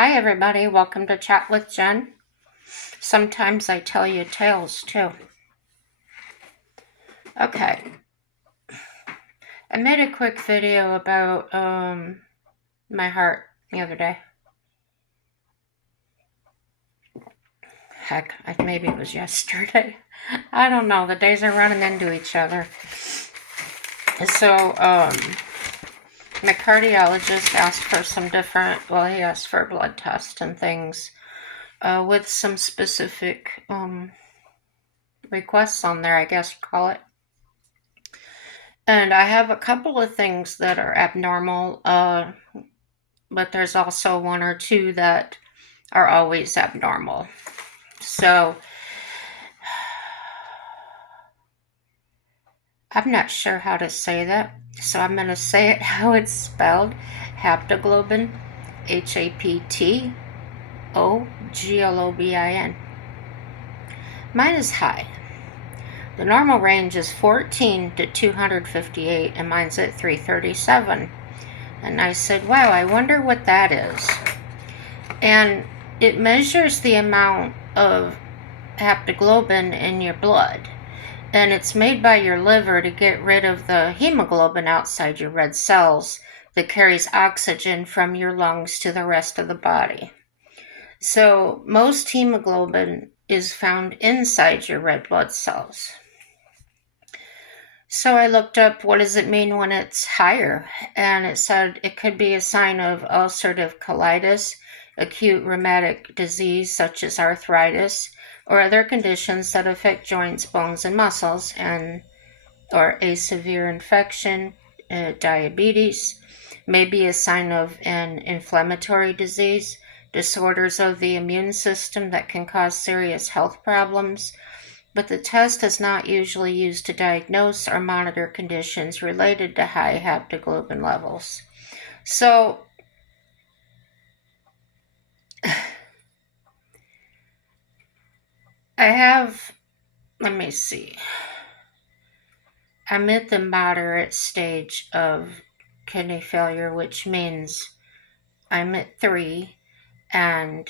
Hi, everybody. Welcome to Chat with Jen. Sometimes I tell you tales too. Okay, I made a quick video about my heart the other day. Heck, maybe it was yesterday. I don't know. The days are running into each other. So, my cardiologist asked for some different. Well, he asked for a blood test and things with some specific requests on there, I guess you call it. And I have a couple of things that are abnormal, but there's also one or two that are always abnormal. So I'm not sure how to say that. So I'm going to say it how it's spelled. Haptoglobin, Haptoglobin. Mine is high. The normal range is 14 to 258, and mine's at 337. And I said, wow, I wonder what that is. And it measures the amount of haptoglobin in your blood. And it's made by your liver to get rid of the hemoglobin outside your red cells that carries oxygen from your lungs to the rest of the body. So most hemoglobin is found inside your red blood cells. So I looked up what does it mean when it's higher, and it said it could be a sign of ulcerative colitis, acute rheumatic disease such as arthritis, or other conditions that affect joints, bones, and muscles, or a severe infection, diabetes, may be a sign of an inflammatory disease, disorders of the immune system that can cause serious health problems, but the test is not usually used to diagnose or monitor conditions related to high haptoglobin levels. So, let me see, I'm at the moderate stage of kidney failure, which means I'm at 3, and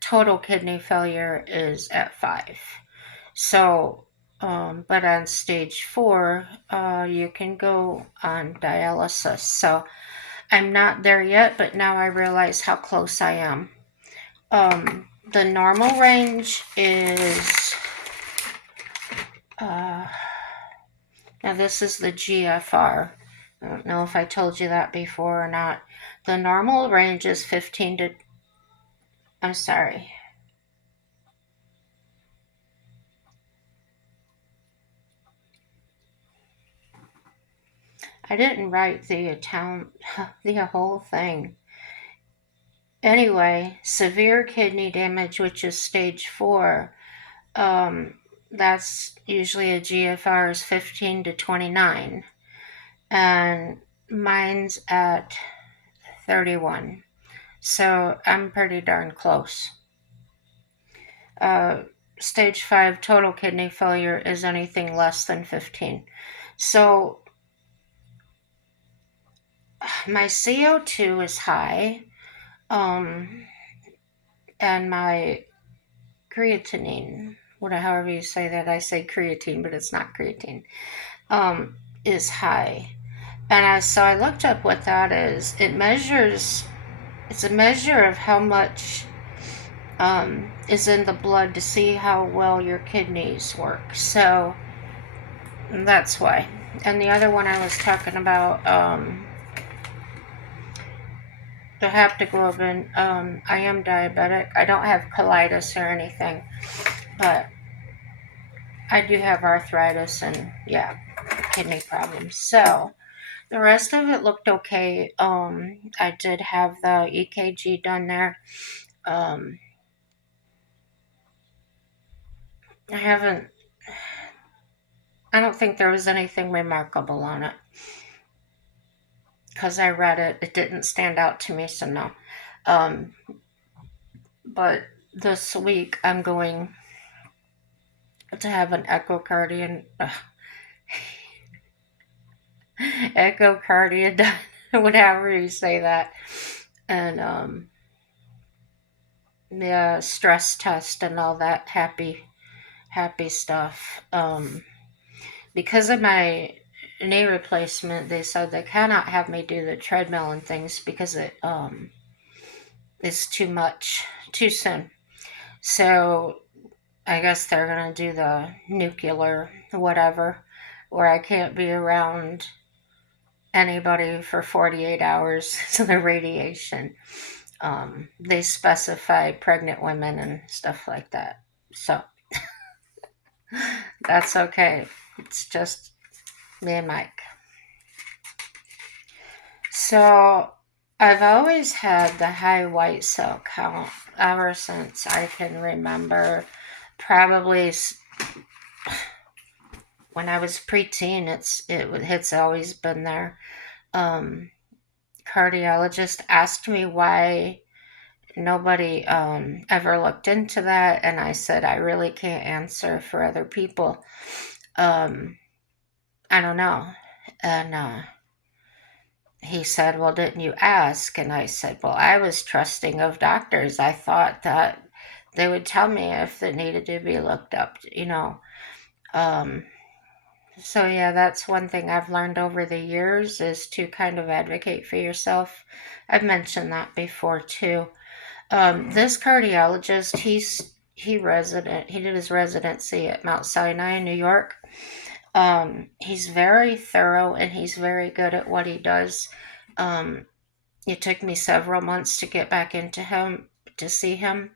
total kidney failure is at 5. So, but on stage 4, you can go on dialysis. So I'm not there yet, but now I realize how close I am. The normal range is, now this is the GFR. I don't know if I told you that before or not. The normal range is 15 to, I'm sorry. I didn't write the whole thing. Anyway, severe kidney damage, which is stage 4, that's usually a GFR is 15 to 29. And mine's at 31. So I'm pretty darn close. Stage 5 total kidney failure is anything less than 15. So my CO2 is high, and my creatinine, however you say that, I say creatine, but it's not creatine, is high. And so I looked up what that is. It's a measure of how much is in the blood to see how well your kidneys work. So that's why. And the other one I was talking about, the haptoglobin, I am diabetic. I don't have colitis or anything, but I do have arthritis and, yeah, kidney problems. So the rest of it looked okay. I did have the EKG done there. I don't think there was anything remarkable on it. Because I read it, it didn't stand out to me, so no. But this week I'm going to have an echocardiogram, whatever you say that. And the stress test and all that happy stuff. Because of my knee replacement, they said they cannot have me do the treadmill and things because it is too much too soon. So I guess they're gonna do the nuclear whatever, where I can't be around anybody for 48 hours. So the radiation. They specify pregnant women and stuff like that. So that's okay. It's just me and Mike. So I've always had the high white cell count ever since I can remember. Probably when I was preteen, it's always been there. Um, Cardiologist asked me why nobody ever looked into that, and I said I really can't answer for other people. Um, I don't know, and he said, "Well, didn't you ask?" And I said, "Well, I was trusting of doctors. I thought that they would tell me if it needed to be looked up. Um, so yeah, that's one thing I've learned over the years is to kind of advocate for yourself. I've mentioned that before too. This cardiologist, he did his residency at Mount Sinai in New York. He's very thorough and he's very good at what he does. Um, it took me several months to get back into him to see him.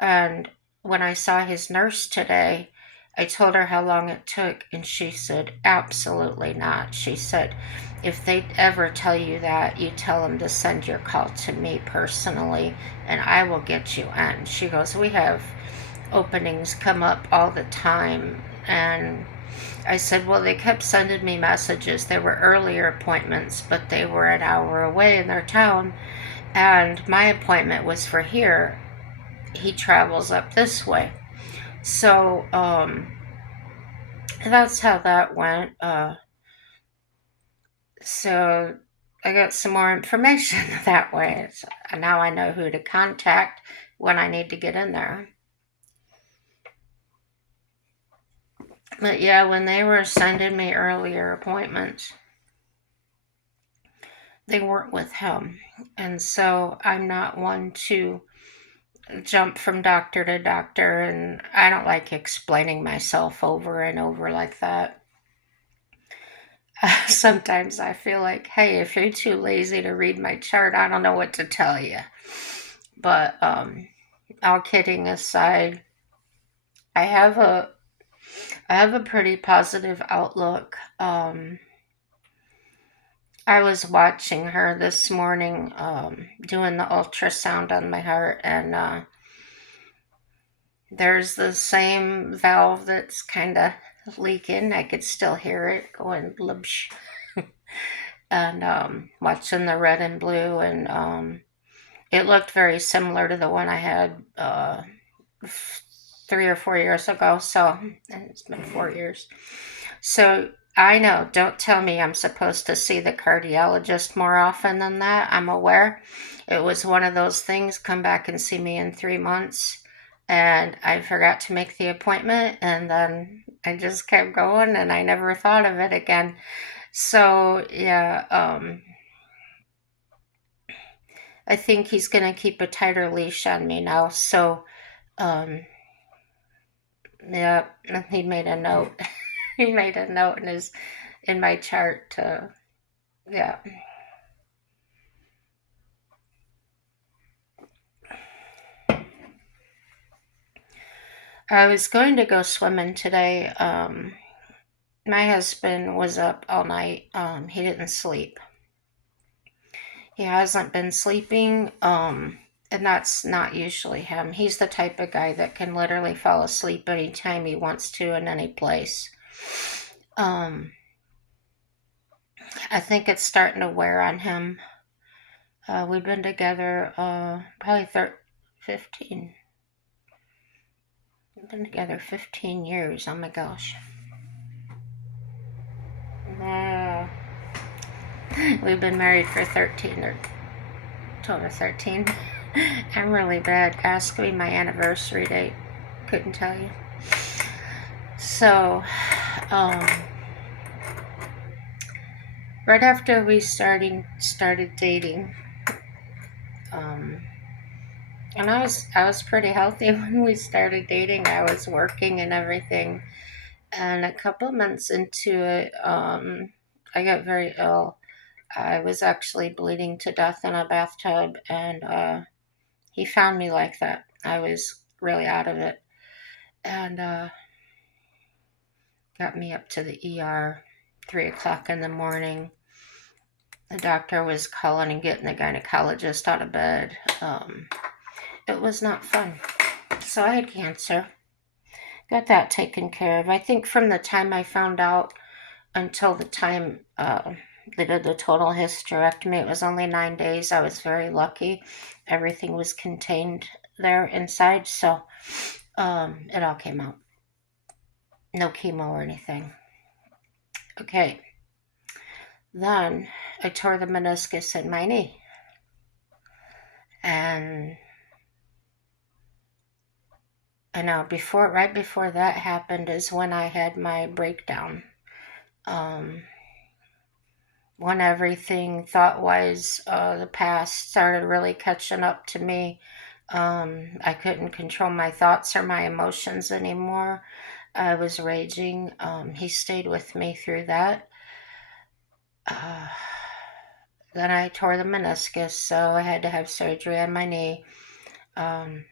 And when I saw his nurse today, I told her how long it took, and she said, absolutely not. She said, if they ever tell you that, you tell them to send your call to me personally, and I will get you in. She goes, we have openings come up all the time. And I said, well, they kept sending me messages. There were earlier appointments, but they were an hour away in their town. And my appointment was for here. He travels up this way. So that's how that went. So I got some more information that way. So now I know who to contact when I need to get in there. But yeah, when they were sending me earlier appointments, they weren't with him. And so I'm not one to jump from doctor to doctor, and I don't like explaining myself over and over like that. Sometimes I feel like, hey, if you're too lazy to read my chart, I don't know what to tell you. But all kidding aside, I have a I have a pretty positive outlook. I was watching her this morning doing the ultrasound on my heart, and there's the same valve that's kind of leaking. I could still hear it going blubsh. And watching the red and blue, and it looked very similar to the one I had 3 or 4 years ago. So it's been 4 years. So I know, don't tell me I'm supposed to see the cardiologist more often than that. I'm aware. It was one of those things, come back and see me in 3 months. And I forgot to make the appointment, and then I just kept going, and I never thought of it again. So, yeah, I think he's going to keep a tighter leash on me now. So, um, yeah, he made a note. He made a note in my chart to, yeah. I was going to go swimming today. My husband was up all night. He didn't sleep. He hasn't been sleeping. And that's not usually him. He's the type of guy that can literally fall asleep anytime he wants to in any place. Um, I think it's starting to wear on him. We've been together probably 15. We've been together 15 years. Oh my gosh. Uh, we've been married for 13 or 12 or 13. I'm really bad. Ask me my anniversary date. Couldn't tell you. So, um, right after we started dating, um, and I was pretty healthy when we started dating. I was working and everything, and a couple months into it, I got very ill. I was actually bleeding to death in a bathtub, and he found me like that. I was really out of it, and got me up to the ER, 3 o'clock in the morning. The doctor was calling and getting the gynecologist out of bed. It was not fun. So I had cancer. Got that taken care of. I think from the time I found out until the time they did the total hysterectomy, it was only 9 days. I was very lucky. Everything was contained there inside, so it all came out. No chemo or anything. Okay, then I tore the meniscus in my knee. And I know right before that happened is when I had my breakdown. Um, when everything thought wise, the past started really catching up to me. I couldn't control my thoughts or my emotions anymore. I was raging. He stayed with me through that. Uh, then I tore the meniscus, so I had to have surgery on my knee. Um,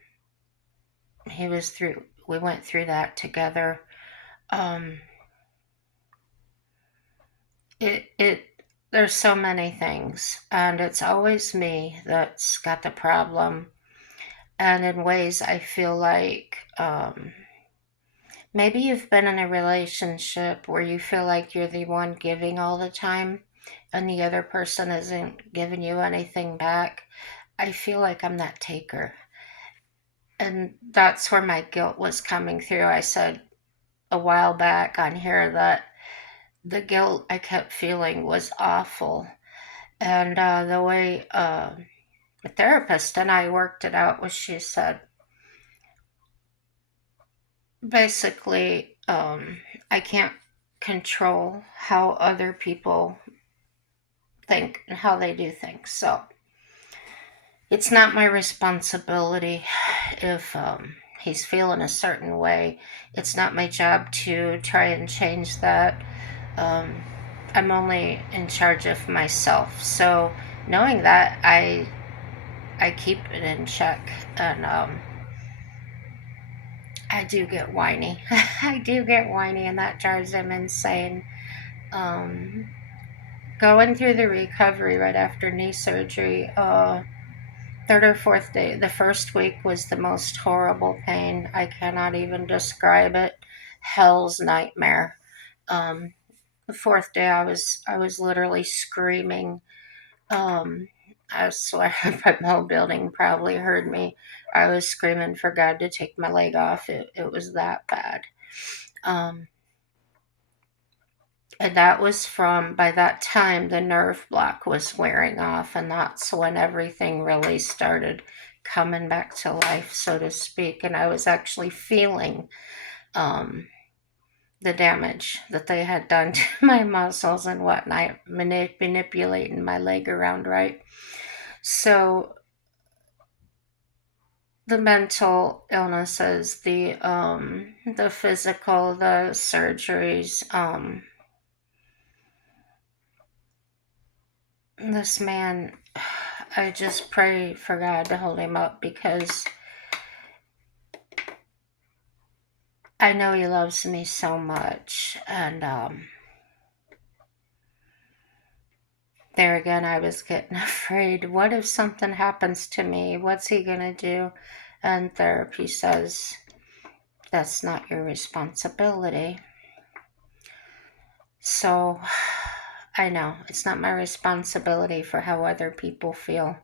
we went through that together. Um, it there's so many things, and it's always me that's got the problem. And in ways I feel like maybe you've been in a relationship where you feel like you're the one giving all the time and the other person isn't giving you anything back. I feel like I'm that taker. And that's where my guilt was coming through. I said a while back on here that the guilt I kept feeling was awful. And the way the therapist and I worked it out was she said, basically, I can't control how other people think and how they do things. So it's not my responsibility if he's feeling a certain way. It's not my job to try and change that. Um, I'm only in charge of myself. So knowing that, I keep it in check, and I do get whiny. I do get whiny, and that drives him insane. Um, Going through the recovery right after knee surgery, third or fourth day, the first week was the most horrible pain. I cannot even describe it. Hell's nightmare. Um, the fourth day, I was literally screaming. Um, I swear my whole building probably heard me. I was screaming for God to take my leg off. It was that bad. Um, and that was from, by that time, the nerve block was wearing off, and that's when everything really started coming back to life, so to speak. And I was actually feeling um, the damage that they had done to my muscles and whatnot, manipulating my leg around, right? So the mental illnesses, the physical, the surgeries, this man, I just pray for God to hold him up because I know he loves me so much. And there again, I was getting afraid. What if something happens to me? What's he gonna do? And therapy says that's not your responsibility. So I know it's not my responsibility for how other people feel,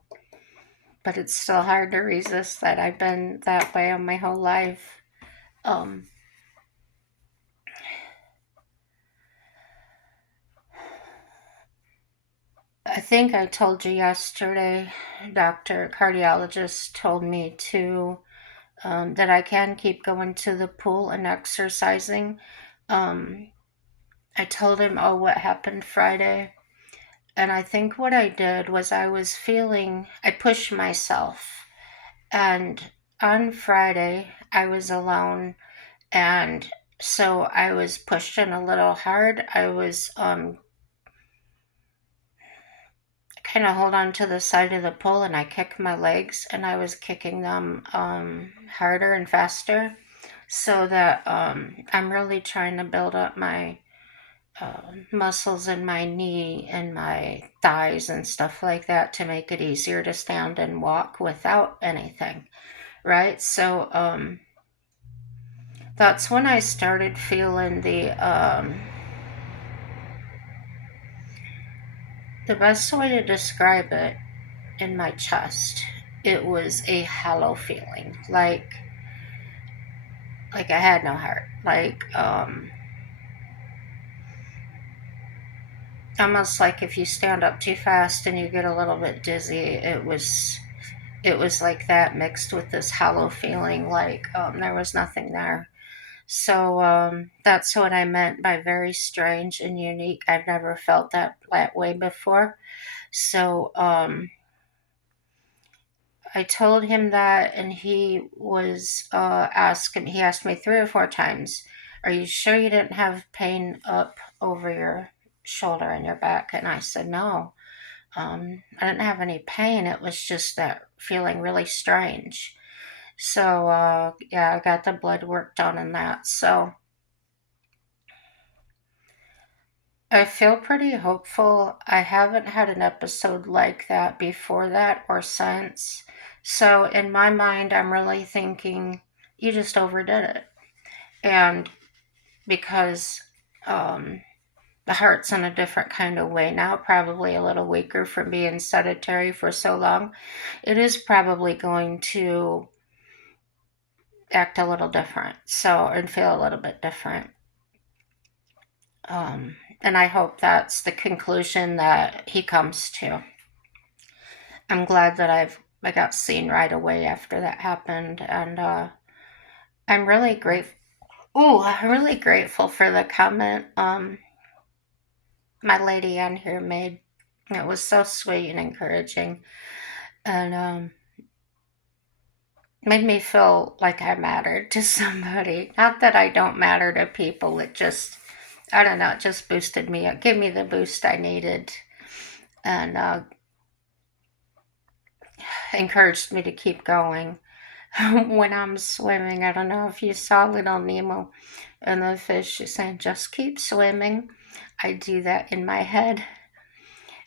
but it's still hard to resist that. I've been that way all my whole life. Um, I think I told you yesterday, Dr. Cardiologist told me to that I can keep going to the pool and exercising. Um, I told him, oh, what happened Friday. And I think what I did was I pushed myself. And on Friday, I was alone. And so I was pushing a little hard. I was kind of hold on to the side of the pool and I kicked my legs and I was kicking them harder and faster so that I'm really trying to build up my muscles in my knee and my thighs and stuff like that to make it easier to stand and walk without anything, right? So that's when I started feeling the best way to describe it in my chest. It was a hollow feeling, like I had no heart, almost like if you stand up too fast and you get a little bit dizzy. It was like that mixed with this hollow feeling, like there was nothing there. So that's what I meant by very strange and unique. I've never felt that way before. So I told him that, and he was asking. He asked me 3 or 4 times, "Are you sure you didn't have pain up over your shoulder and your back?" And I said, "No, I didn't have any pain. It was just that feeling really strange." So yeah, I got the blood work done and that. So I feel pretty hopeful. I haven't had an episode like that before that or since. So in my mind, I'm really thinking you just overdid it. And because um, the heart's in a different kind of way now, probably a little weaker from being sedentary for so long, it is probably going to act a little different. So, and feel a little bit different. And I hope that's the conclusion that he comes to. I'm glad that I got seen right away after that happened, and I'm really grateful. Oh, I'm really grateful for the comment my lady on here made. It was so sweet and encouraging, and made me feel like I mattered to somebody. Not that I don't matter to people. It just, I don't know. It just boosted me up, gave me the boost I needed, and encouraged me to keep going. When I'm swimming, I don't know if you saw Little Nemo and the fish is saying, just keep swimming. I do that in my head.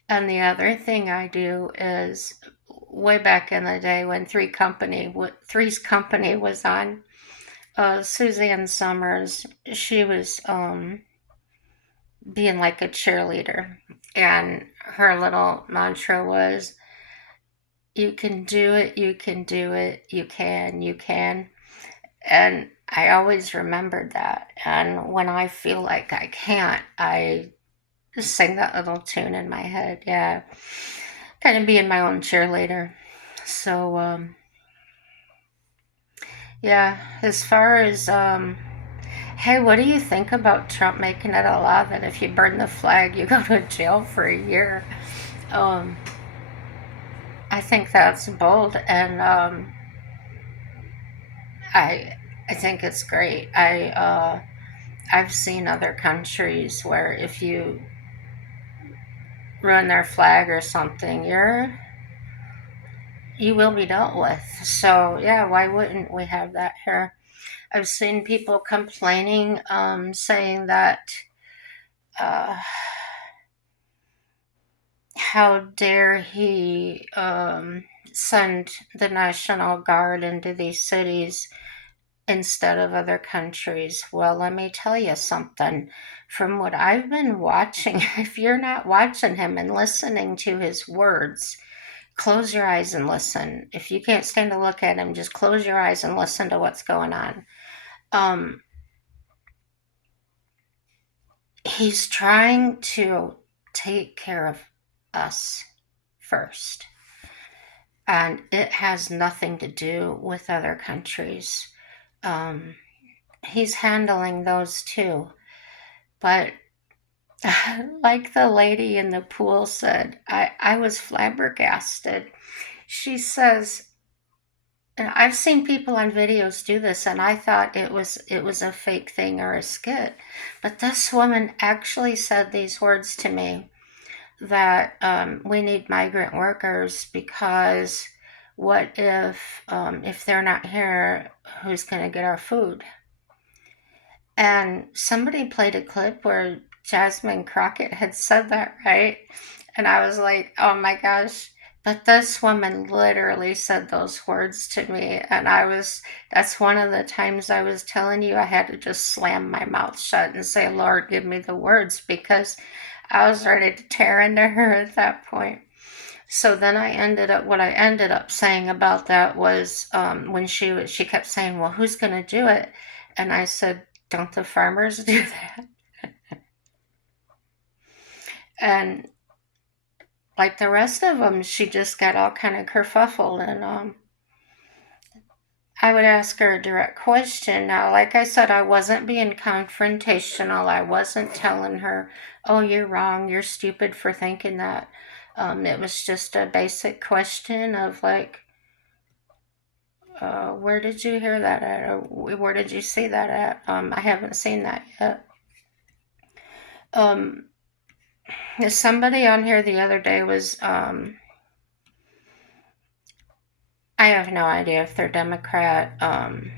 And the other thing I do is way back in the day when Three's Company was on, Suzanne Summers, she was being like a cheerleader. And her little mantra was, you can do it, you can do it, you can, you can. And I always remembered that. And when I feel like I can't, I just sing that little tune in my head. Yeah. Kind of being my own cheerleader. So, yeah, as far as, hey, what do you think about Trump making it a law that if you burn the flag, you go to jail for a year? Um, I think that's bold, and I, I think it's great. I've seen other countries where if you ruin their flag or something, you will be dealt with. So yeah, why wouldn't we have that here? I've seen people complaining, saying that uh, how dare he send the National Guard into these cities instead of other countries. Well, let me tell you something. From what I've been watching, if you're not watching him and listening to his words, close your eyes and listen. If you can't stand to look at him, just close your eyes and listen to what's going on. Um, he's trying to take care of us first. And it has nothing to do with other countries. Um, he's handling those too. But like the lady in the pool said, I was flabbergasted. She says, and I've seen people on videos do this, and I thought it was a fake thing or a skit. But this woman actually said these words to me that we need migrant workers because what if they're not here, who's going to get our food? And somebody played a clip where Jasmine Crockett had said that, right? And I was like, oh my gosh. But this woman literally said those words to me. And that's one of the times I was telling you I had to just slam my mouth shut and say, Lord, give me the words, because I was ready to tear into her at that point. So then what I ended up saying about that was when she kept saying, well, who's going to do it? And I said, don't the farmers do that? And like the rest of them, she just got all kind of kerfuffled. And I would ask her a direct question. Now, like I said, I wasn't being confrontational. I wasn't telling her, oh, you're wrong, you're stupid for thinking that. It was just a basic question of like, where did you hear that at? Or where did you see that at? I haven't seen that yet. Um, somebody on here the other day was, I have no idea if they're Democrat. I'm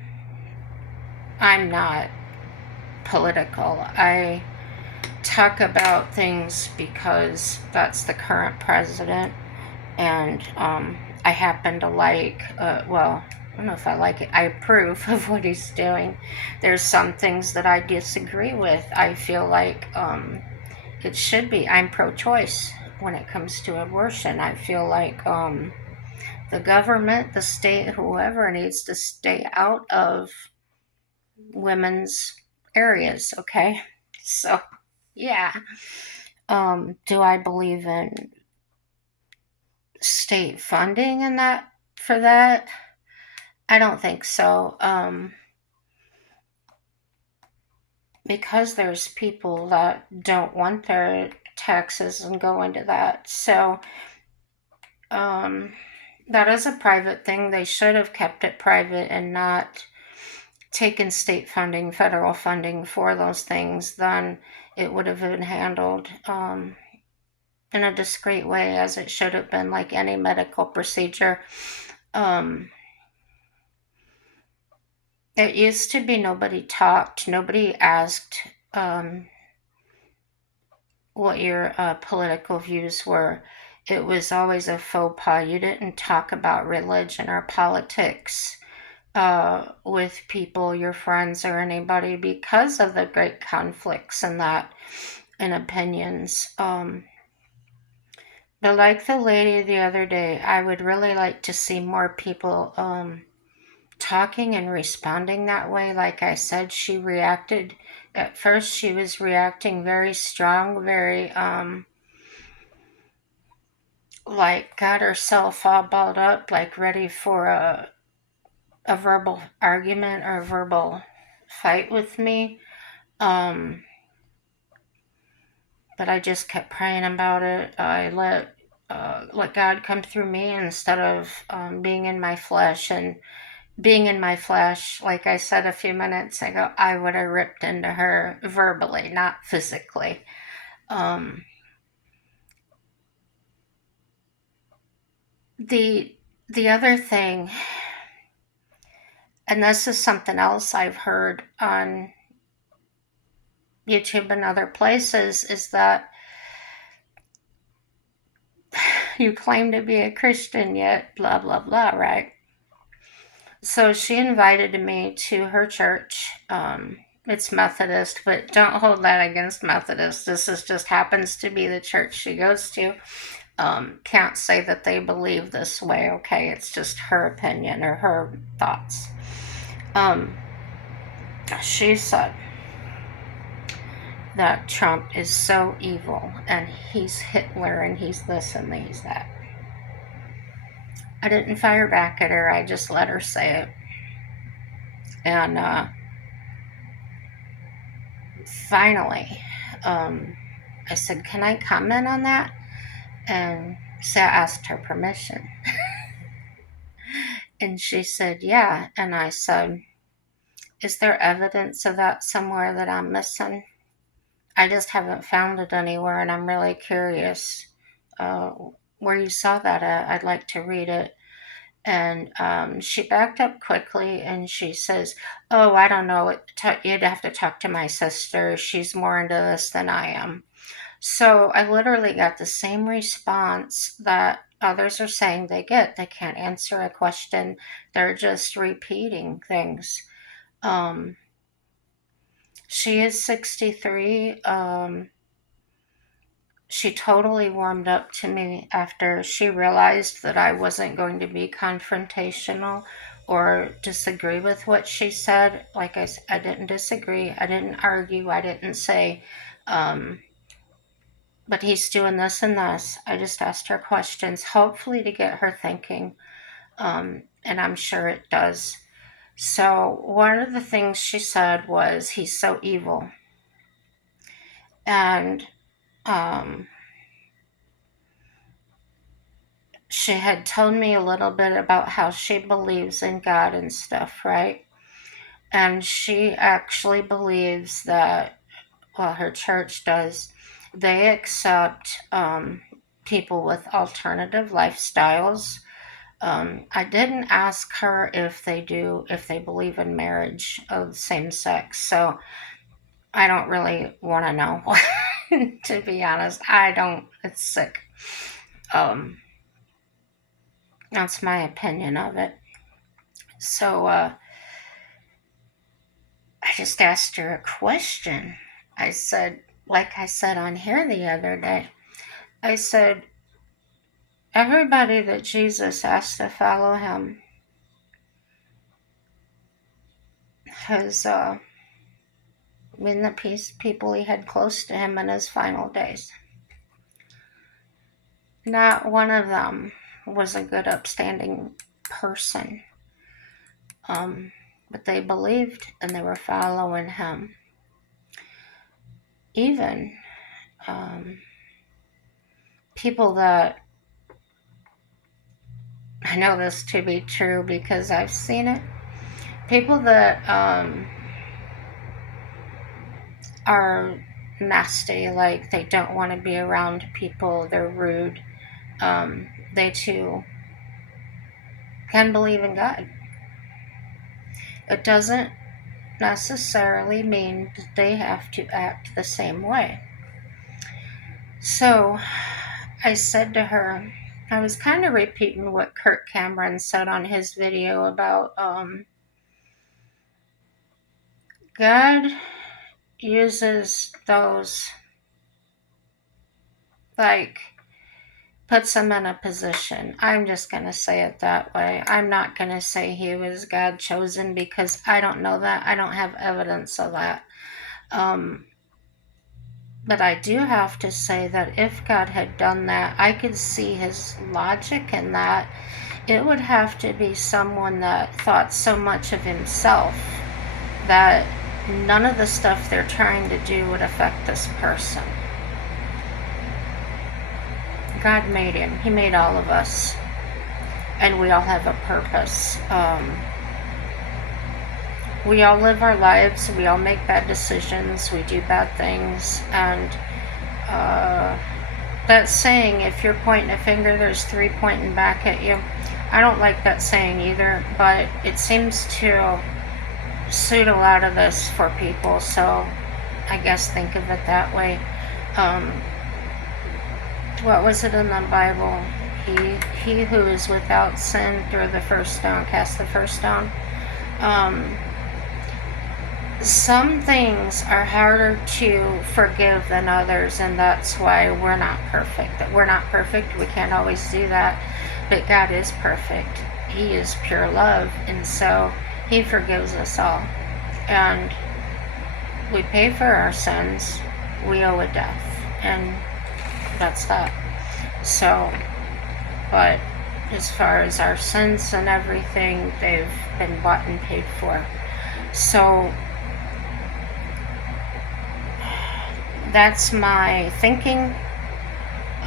not political. I talk about things because that's the current president, and I happen to like, well, I don't know if I like it. I approve of what he's doing. There's some things that I disagree with. I feel like it should be. I'm pro-choice when it comes to abortion. I feel like the government, the state, whoever needs to stay out of women's areas. Okay, so yeah. Do I believe in state funding in that for that? I don't think so. Because there's people that don't want their taxes and go into that. So that is a private thing. They should have kept it private and not taken state funding, federal funding for those things. Then it would have been handled in a discreet way, as it should have been, like any medical procedure. It used to be nobody talked, nobody asked what your political views were. It was always a faux pas. You didn't talk about religion or politics with people, your friends, or anybody, because of the great conflicts and that and opinions. But like the lady the other day, I would really like to see more people talking and responding that way. Like I said, she reacted. At first, she was reacting very strong, very like got herself all balled up, like ready for a verbal argument or a verbal fight with me. Um, but I just kept praying about it. I let God come through me instead of being in my flesh. And being in my flesh, like I said a few minutes ago, I would have ripped into her verbally, not physically. Um, the the other thing, and this is something else I've heard on YouTube and other places, is that you claim to be a Christian yet blah blah blah, right? So she invited me to her church. It's Methodist, but don't hold that against Methodist. This is just happens to be the church she goes to. Can't say that they believe this way, okay? It's just her opinion or her thoughts. She said, that Trump is so evil and he's Hitler and he's this and he's that. I didn't fire back at her, I just let her say it. And finally, I said, "Can I comment on that?" And so I asked her permission. And she said, "Yeah." And I said, "Is there evidence of that somewhere that I'm missing? I just haven't found it anywhere, and I'm really curious where you saw that at. I'd like to read it." And she backed up quickly and she says, "Oh, I don't know. You'd have to talk to my sister. She's more into this than I am." So I literally got the same response that others are saying they get. They can't answer a question, they're just repeating things. She is 63. She totally warmed up to me after she realized that I wasn't going to be confrontational or disagree with what she said. Like I said, I didn't disagree. I didn't argue. I didn't say, but he's doing this and this. I just asked her questions, hopefully to get her thinking. And I'm sure it does. So one of the things she said was, "He's so evil." And she had told me a little bit about how she believes in God and stuff, right? And she actually believes that, well, her church does, they accept people with alternative lifestyles. I didn't ask her if they believe in marriage of the same sex, so I don't really want to know. To be honest, I don't. It's sick. That's my opinion of it. So I just asked her a question. I said, like I said on here the other day, I said, everybody that Jesus asked to follow him has been the people he had close to him in his final days. Not one of them was a good, upstanding person. But they believed and they were following him. Even people that, I know this to be true because I've seen it, people that are nasty, like they don't want to be around people, they're rude, they too can believe in God. It doesn't necessarily mean that they have to act the same way. So I said to her, I was kind of repeating what Kirk Cameron said on his video about God uses those, like, puts them in a position. I'm just going to say it that way. I'm not going to say he was God chosen because I don't know that. I don't have evidence of that. But I do have to say that if God had done that, I could see his logic in that. It would have to be someone that thought so much of himself that none of the stuff they're trying to do would affect this person. God made him. He made all of us. And we all have a purpose. We all live our lives. We all make bad decisions. We do bad things. And that saying, if you're pointing a finger, there's three pointing back at you. I don't like that saying either, but it seems to suit a lot of this for people. So I guess think of it that way. What was it in the Bible? He who is without sin, throw the first stone, cast the first stone. Some things are harder to forgive than others, and that's why we're not perfect. That we're not perfect, we can't always do that, but God is perfect. He is pure love, and so he forgives us all. And we pay for our sins. we owe a death, and that's that. So, but as far as our sins and everything, they've been bought and paid for. So that's my thinking.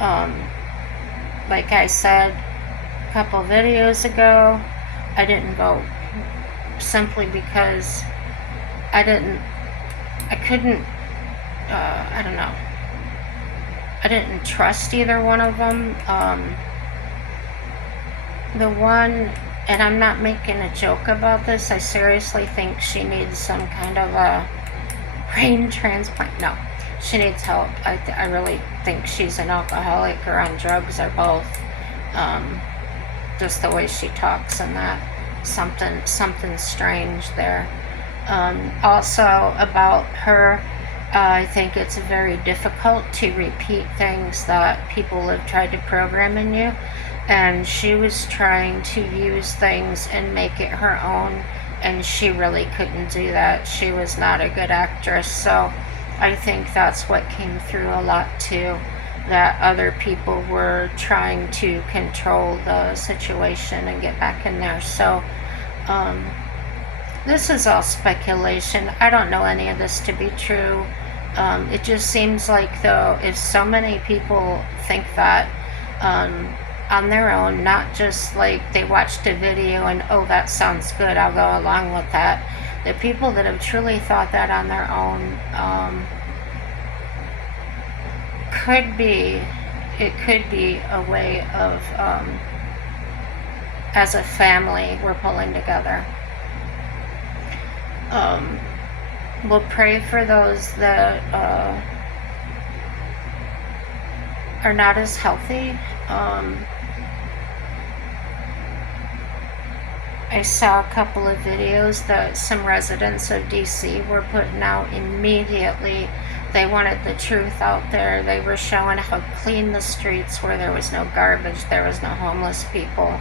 Um, like I said a couple videos ago, I didn't vote simply because I didn't, I couldn't, I don't know, I didn't trust either one of them. The one, and I'm not making a joke about this, I seriously think she needs some kind of a brain transplant. No, she needs help. I really think she's an alcoholic or on drugs or both. Um, just the way she talks and that, something strange there. Also about her, I think it's very difficult to repeat things that people have tried to program in you, and she was trying to use things and make it her own, and she really couldn't do that. She was not a good actress, so I think that's what came through a lot too, that other people were trying to control the situation and get back in there. So um, this is all speculation. I don't know any of this to be true. It just seems like, though, if so many people think that um, on their own, not just like they watched a video and, oh, that sounds good, I'll go along with that. The people that have truly thought that on their own, could be, it could be a way of, as a family, we're pulling together. Um, we'll pray for those that are not as healthy. I saw a couple of videos that some residents of DC were putting out immediately. They wanted the truth out there. They were showing how clean the streets were. There was no garbage. There was no homeless people.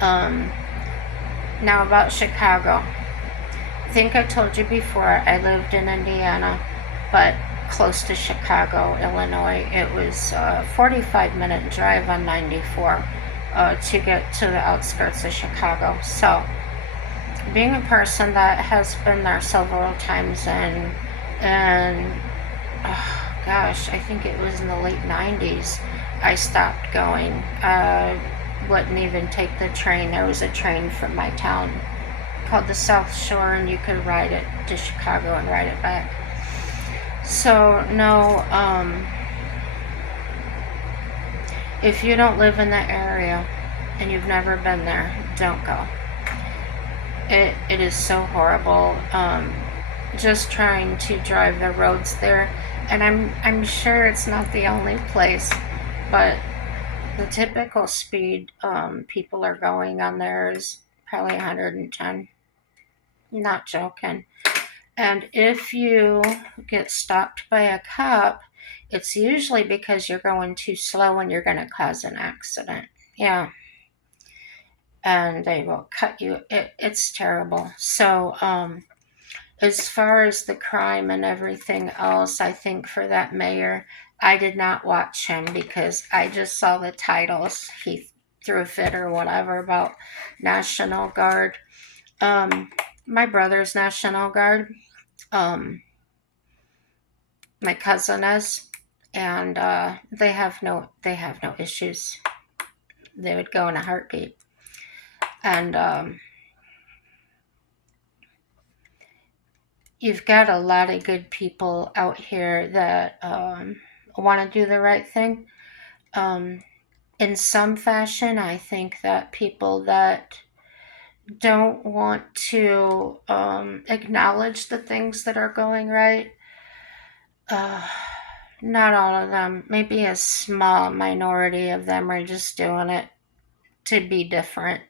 Now about Chicago. I think I told you before, I lived in Indiana, but close to Chicago, Illinois. It was a 45-minute drive on 94 to get to the outskirts of Chicago. So, being a person that has been there several times and oh, gosh, I think it was in the late 90s, I stopped going. Wouldn't even take the train. There was a train from my town called the South Shore, and you could ride it to Chicago and ride it back. So, no, if you don't live in that area and you've never been there, don't go. It is so horrible. Just trying to drive the roads there, and I'm sure it's not the only place, but the typical speed people are going on there is probably 110. Not joking. And if you get stopped by a cop, it's usually because you're going too slow and you're going to cause an accident. Yeah. And they will cut you. It's terrible. So, as far as the crime and everything else, I think for that mayor, I did not watch him because I just saw the titles. He threw a fit or whatever about National Guard. My brother's National Guard. Um, my cousin is, and they have no issues. They would go in a heartbeat. And you've got a lot of good people out here that want to do the right thing. Um, in some fashion, I think that people that don't want to acknowledge the things that are going right, uh, not all of them, maybe a small minority of them are just doing it to be different.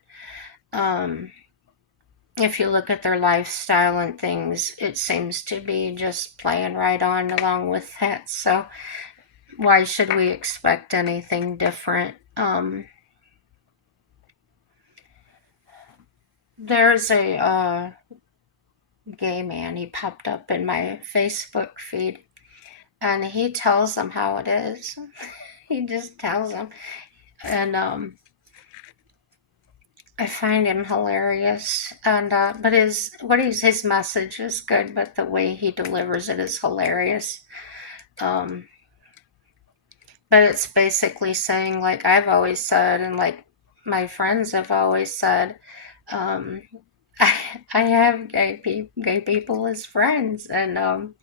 Um, if you look at their lifestyle and things, it seems to be just playing right on along with that. So, why should we expect anything different? There's a gay man, he popped up in my Facebook feed, and he tells them how it is. He just tells them. And I find him hilarious. And but his message is good, but the way he delivers it is hilarious. Um, but it's basically saying, like I've always said, and like my friends have always said, um, I, I have gay people as friends, and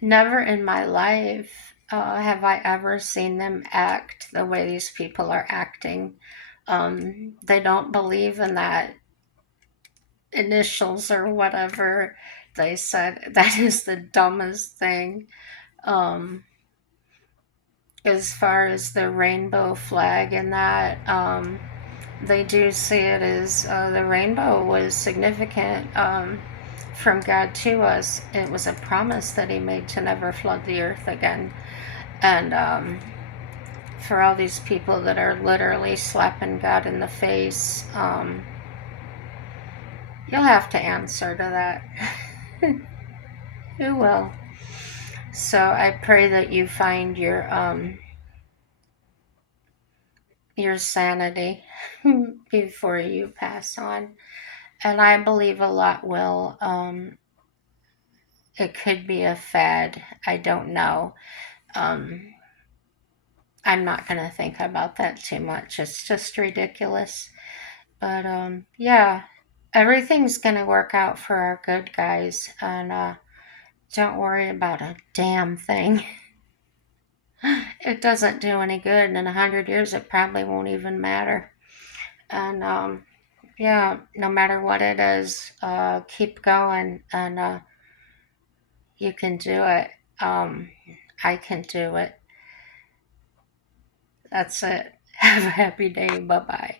never in my life have I ever seen them act the way these people are acting. They don't believe in that initials or whatever they said. That is the dumbest thing. Um, as far as the rainbow flag and that, they do see it as the rainbow was significant from God to us. It was a promise that He made to never flood the earth again. And for all these people that are literally slapping God in the face, you'll have to answer to that. You will. So I pray that you find your sanity before you pass on. And I believe a lot will. It could be a fad. I don't know. Um, I'm not going to think about that too much. It's just ridiculous. But yeah, everything's going to work out for our good, guys. And don't worry about a damn thing. It doesn't do any good. And in 100 years, it probably won't even matter. And yeah, no matter what it is, keep going. And you can do it. Um, I can do it. That's it. Have a happy day. Bye bye.